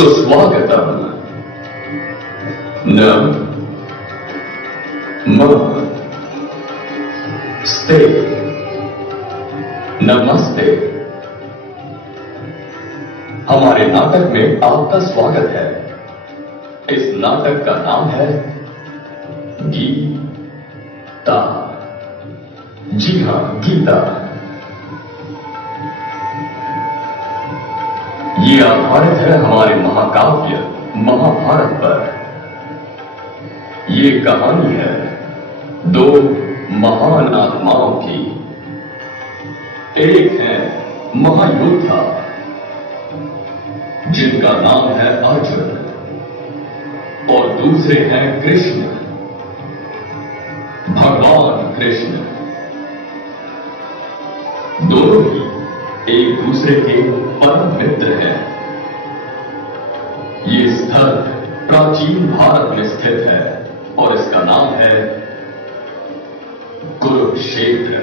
सुस्वागतम। नमस्ते। नमस्ते। हमारे नाटक में आपका स्वागत है। इस नाटक का नाम है गीता। जी हां, गीता। ये आधारित है हमारे महाकाव्य महाभारत पर। ये कहानी है दो महान आत्माओं की। एक है महायोद्धा जिनका नाम है अर्जुन, और दूसरे हैं कृष्ण, भगवान कृष्ण। दोनों ही एक दूसरे के परम मित्र हैं। ये स्थल प्राचीन भारत में स्थित है और इसका नाम है कुरुक्षेत्र।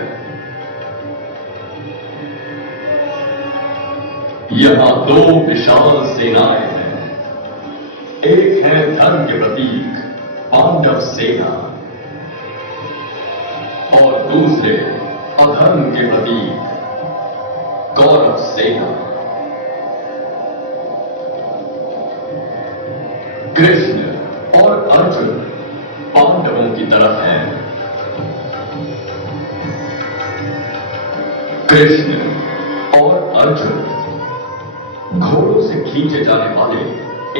यहां दो विशाल सेनाएं हैं। एक है धर्म के प्रतीक पांडव सेना, और दूसरे अधर्म के प्रतीक कौरव सेना। कृष्ण और अर्जुन पांडवों की तरफ हैं। कृष्ण और अर्जुन घोड़ों से खींचे जाने वाले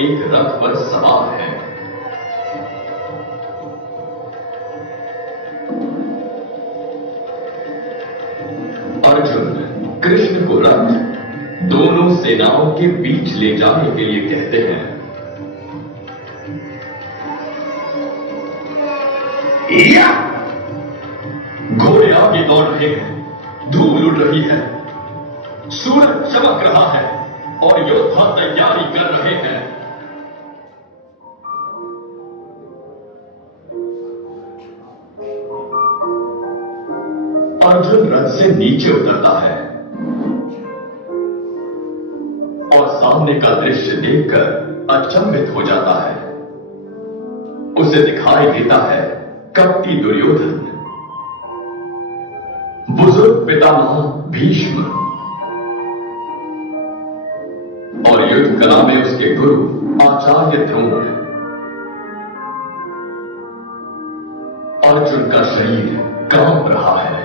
एक रथ पर सवार हैं। अर्जुन कृष्ण को रथ दोनों सेनाओं के बीच ले जाने के लिए कहते हैं। या! घोड़े आगे दौड़ रहे हैं, धूल उड़ रही है, सूरज चमक रहा है और योद्धा तैयारी कर रहे हैं। अर्जुन रथ से नीचे उतरता है और सामने का दृश्य देखकर अचंभित हो जाता है। उसे दिखाई देता है कपटी दुर्योधन, बुजुर्ग पितामह भीष्म और युद्ध कला में उसके गुरु आचार्य द्रोण। अर्जुन का शरीर कांप रहा है,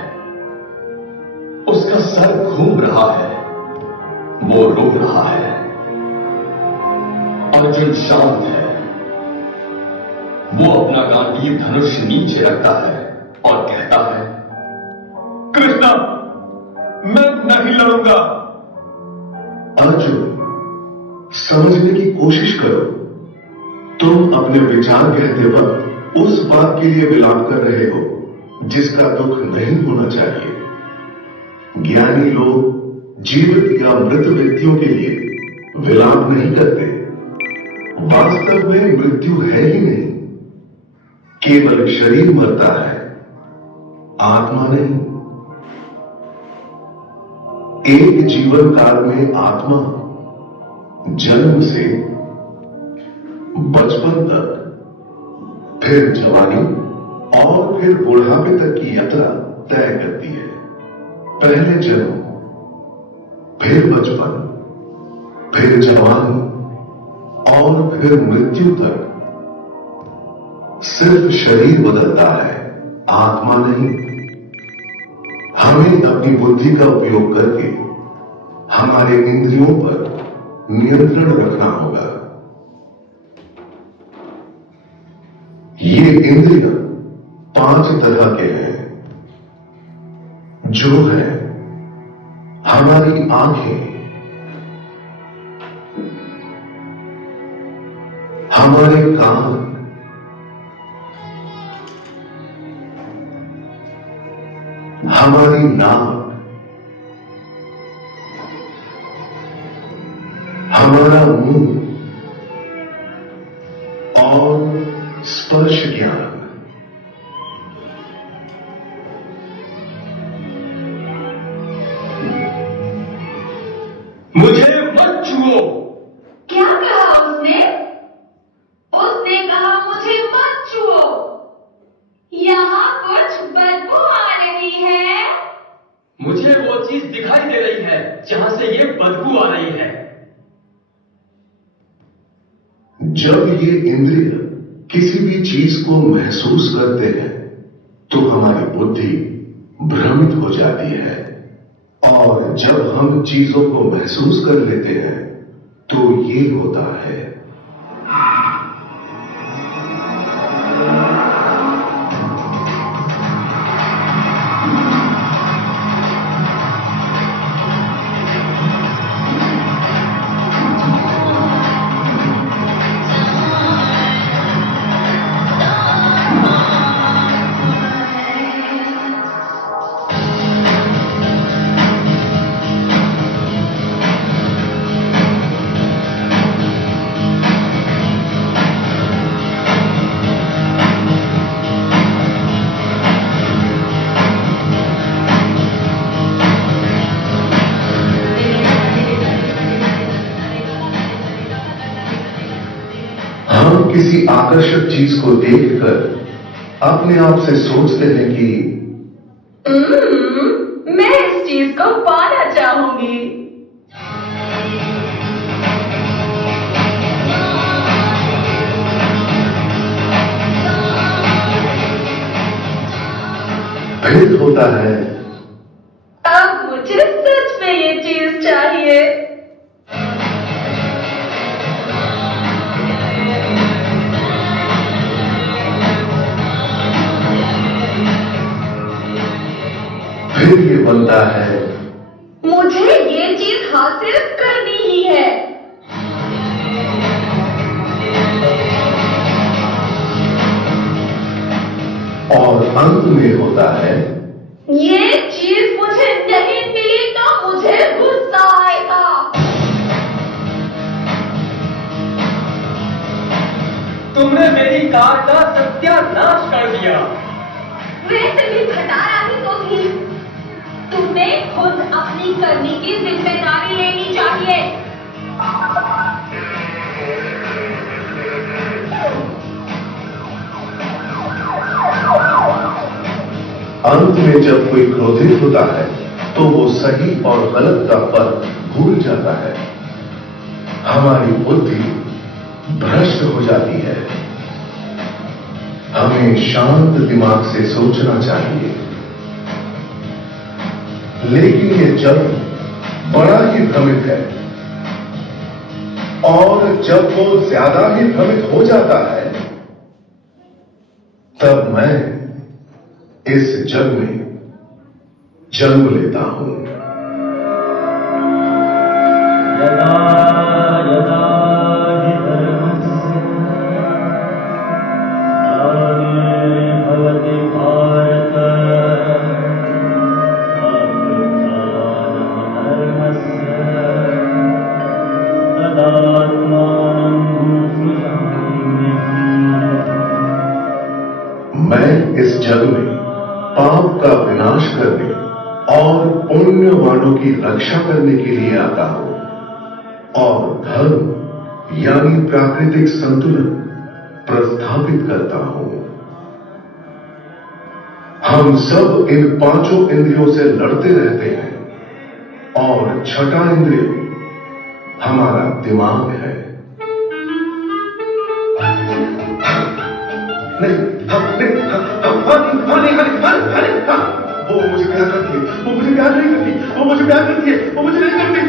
उसका सर घूम रहा है, वो रो रहा है। अर्जुन शांत है। वो अपना गांडीव धनुष नीचे रखता है और कहता है, कृष्णा, मैं नहीं लड़ूंगा। अर्जुन, समझने की कोशिश करो। तुम अपने विचार कहते वक्त उस बात के लिए विलाप कर रहे हो जिसका दुख नहीं होना चाहिए। ज्ञानी लोग जीवित या मृत व्यक्तियों के लिए विलाप नहीं करते। वास्तव में मृत्यु है ही नहीं, केवल शरीर मरता है, आत्मा नहीं। एक जीवन काल में आत्मा जन्म से बचपन तक, फिर जवानी और फिर बुढ़ापे तक की यात्रा तय करती है। पहले जन्म, फिर बचपन, फिर जवानी और फिर मृत्यु तक। सिर्फ शरीर बदलता है, आत्मा नहीं। हमें अपनी बुद्धि का उपयोग करके हमारे इंद्रियों पर नियंत्रण रखना होगा। ये इंद्रियां 5 तरह के हैं, जो है हमारी आंखें, हमारे कान, हमारी नाक, हमारा मुंह और स्पर्श ज्ञान। मुझे मत छुओ। क्या कहा जब ये इंद्रिय किसी भी चीज को महसूस करते हैं तो हमारी बुद्धि भ्रमित हो जाती है, और जब हम चीजों को महसूस कर लेते हैं तो ये होता है। हम किसी आकर्षक चीज को देखकर अपने आप से सोचते हैं कि मैं इस चीज को पाना चाहूंगी। फिर होता है अब मुझे सच में ये चीज चाहिए। फिर ये बनता है मुझे ये चीज हासिल करनी ही है। और अंत में होता है ये चीज मुझे नहीं मिली तो मुझे गुस्सा आएगा। तुमने मेरी कार का सत्यानाश कर दिया। वैसे भी खटारा ही तो थी। तुम्हें खुद अपनी करने की जिम्मेदारी लेनी चाहिए। अंत में जब कोई क्रोधित होता है तो वो सही और गलत का फर्क भूल जाता है। हमारी बुद्धि भ्रष्ट हो जाती है। हमें शांत दिमाग से सोचना चाहिए। लेकिन ये जब बड़ा ही भ्रमित है, और जब वो ज्यादा ही भ्रमित हो जाता है, तब मैं इस जग में जन्म लेता हूं। यदा यदा हि धर्मस्य ग्लानिर्भवति भारत अभ्युत्थानमधर्मस्य तदात्मानं सृजाम्यहम्। मैं इस जग में पाप का विनाश करने और पुण्यवानों की रक्षा करने के लिए आता हूं, और धर्म यानी प्राकृतिक संतुलन प्रस्थापित करता हूं। हम सब इन पांचों इंद्रियों से लड़ते रहते हैं, और छठा इंद्रिय हमारा दिमाग है। वो मुझे प्यार करती है, वो मुझे प्यार नहीं करती, वो मुझे प्यार करती है, वो मुझे नहीं करती।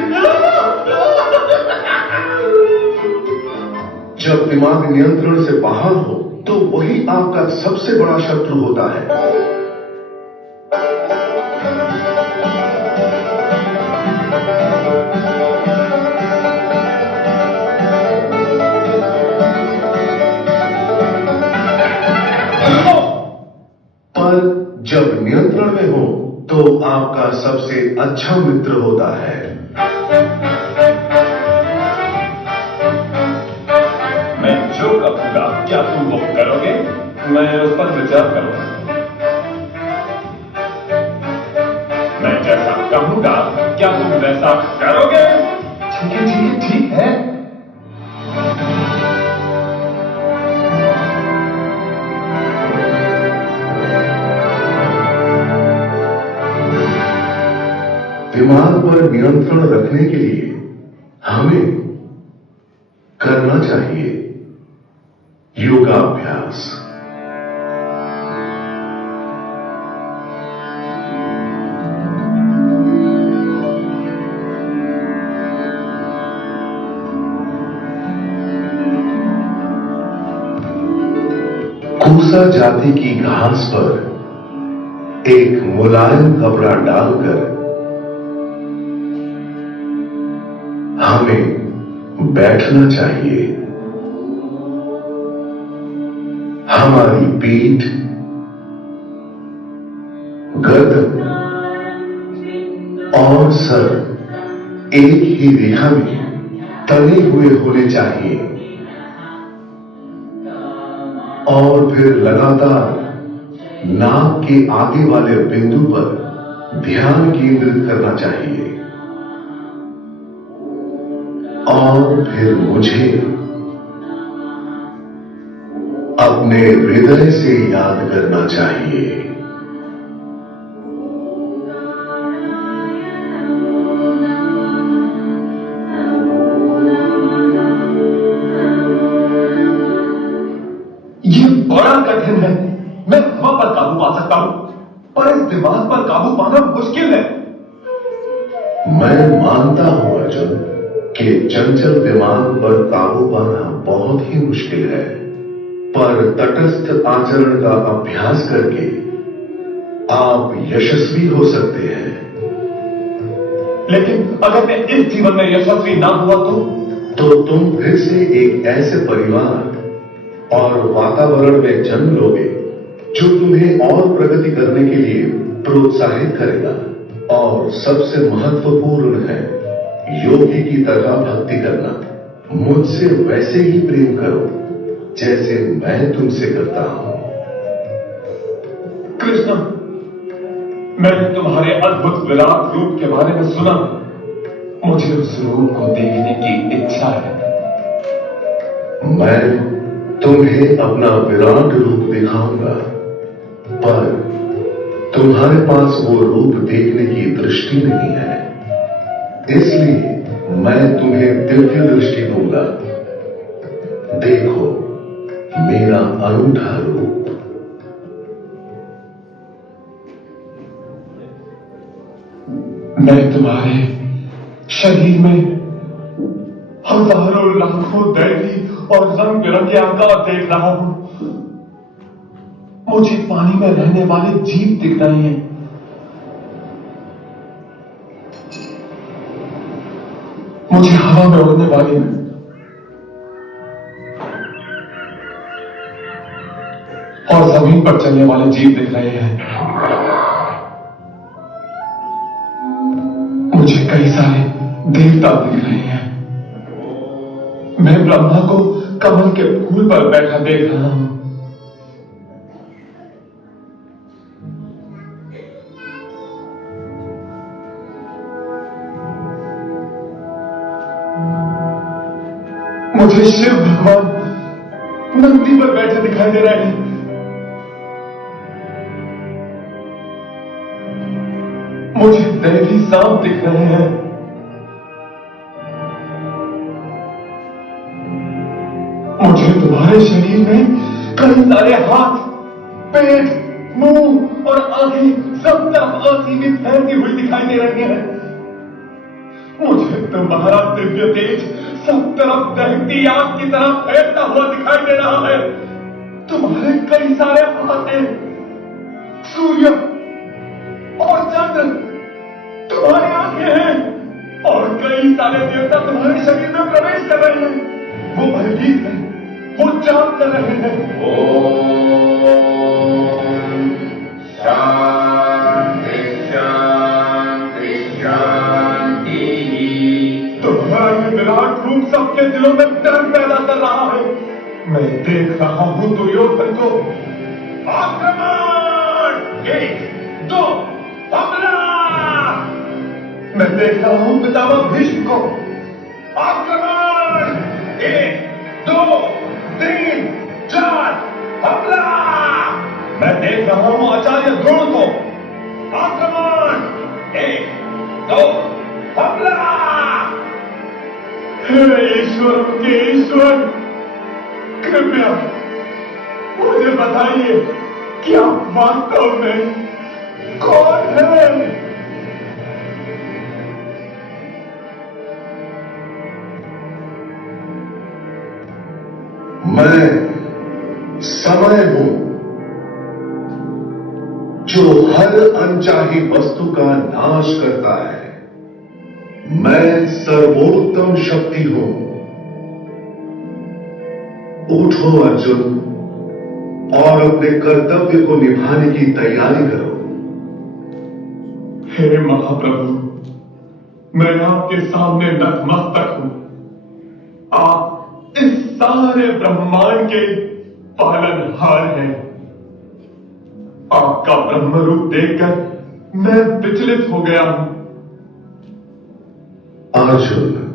जब दिमाग नियंत्रण से बाहर हो तो वही आपका सबसे बड़ा शत्रु होता है। पर जब नियंत्रण में हो तो आपका सबसे अच्छा मित्र होता है। मैं जो कहूंगा क्या तुम वो करोगे? मैं उस पर विचार करूंगा। मैं जैसा कहूंगा क्या तुम वैसा करोगे? ठीक है। दिमाग पर नियंत्रण रखने के लिए हमें करना चाहिए योगाभ्यास। कूसा जाति की घास पर एक मुलायम कपड़ा डालकर हमें बैठना चाहिए। हमारी पीठ, गर्दन और सर एक ही रेखा में तने हुए होने चाहिए और फिर लगातार नाक के आगे वाले बिंदु पर ध्यान केंद्रित करना चाहिए और फिर मुझे अपने हृदय से याद करना चाहिए। ये बड़ा कठिन है। मैं हवा पर काबू पा सकता हूं, पर इस दिमाग पर काबू पाना मुश्किल है। मैं मानता हूं अर्जुन कि चंचल दिमाग पर काबू पाना बहुत ही मुश्किल है, पर तटस्थ आचरण का अभ्यास करके आप यशस्वी हो सकते हैं। लेकिन अगर मैं इस जीवन में यशस्वी ना हुआ तो तुम फिर से एक ऐसे परिवार और वातावरण में जन्म लोगे जो तुम्हें और प्रगति करने के लिए प्रोत्साहित करेगा। और सबसे महत्वपूर्ण है योगी की तरह भक्ति करना। मुझसे वैसे ही प्रेम करो जैसे मैं तुमसे करता हूं। कृष्ण, मैंने तुम्हारे अद्भुत विराट रूप के बारे में सुना। मुझे उस रूप को देखने की इच्छा है। मैं तुम्हें अपना विराट रूप दिखाऊंगा, पर तुम्हारे पास वो रूप देखने की दृष्टि नहीं है, इसलिए मैं तुम्हें दिव्य दृष्टि दूंगा। देखो मेरा अनूठा रूप। मैं तुम्हारे शरीर में हजारों लाखों दैवी और रंग बिरंगे आकार देख रहा हूं। मुझे पानी में रहने वाले जीव दिख रहे हैं। मुझे हवा में उड़ने वाले और जमीन पर चलने वाले जीव दिख रहे हैं। मुझे कई सारे देवता दिख रहे हैं। मैं ब्रह्मा को कमल के फूल पर बैठा देख रहा हूं। मुझे शिव भगवान नंदी पर बैठे दिखाई दे रहे हैं। मुझे दैवी सांप दिख रहे हैं। मुझे तुम्हारे शरीर में कई सारे हाथ, पेट, मुंह और आंखें सब तरफ असीमित फैलती हुई दिखाई दे रही हैं। मुझे तुम्हारा दिव्य तेज सब तरफ दहकती आग की तरह फैलता हुआ दिखाई दे रहा है। तुम्हारे कई सारे हाथ हैं। सूर्य और चंद्र तुम्हारी आंखें हैं और कई सारे देवता तुम्हारे शरीर में प्रवेश कर रहे हैं। वो भयभीत हैं, वो जाप कर रहे हैं। शांति शांति शांति। तुम्हारा ये विराट रूप सबके दिलों में डर पैदा कर रहा है। मैं देख रहा हूं दुर्योधन को। आक्रमण! 1, 2, हमला! मैं देख रहा हूं पितामह भीष्म को। आक्रमण! 1, 2, 3, 4, हमला! मैं देख रहा हूं आचार्य द्रोण को। आक्रमण! 1, 2, हमला! हे ईश्वर के ईश्वर, कृपया मुझे बताइए कि आप वास्तव में कौन हैं? मैं समय हूं, जो हर अनचाही वस्तु का नाश करता है। मैं सर्वोत्तम शक्ति हूं। उठो अर्जुन और अपने कर्तव्य को निभाने की तैयारी करो। हे महाप्रभु, मैं आपके सामने नतमस्तक हूं। आप इस सारे ब्रह्मांड के पालनहार हैं। आपका ब्रह्म रूप देखकर मैं विचलित हो गया हूं। अर्जुन,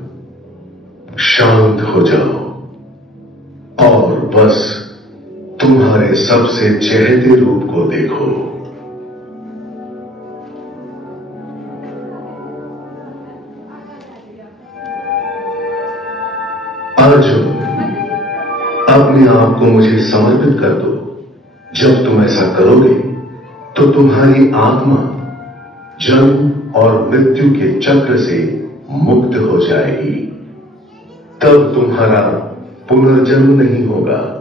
शांत हो जाओ और बस तुम्हारे सबसे चहेते रूप को देखो। अर्जुन, अपने आप को मुझे समर्पित कर दो। जब तुम ऐसा करोगे तो तुम्हारी आत्मा जन्म और मृत्यु के चक्र से मुक्त हो जाएगी। तब तुम्हारा पुनर्जन्म नहीं होगा।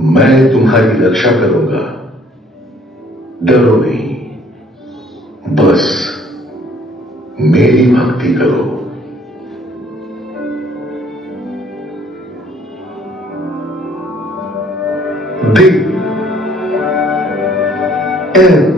मैं तुम्हारी रक्षा करूंगा। डरो नहीं, बस मेरी भक्ति करो। The end.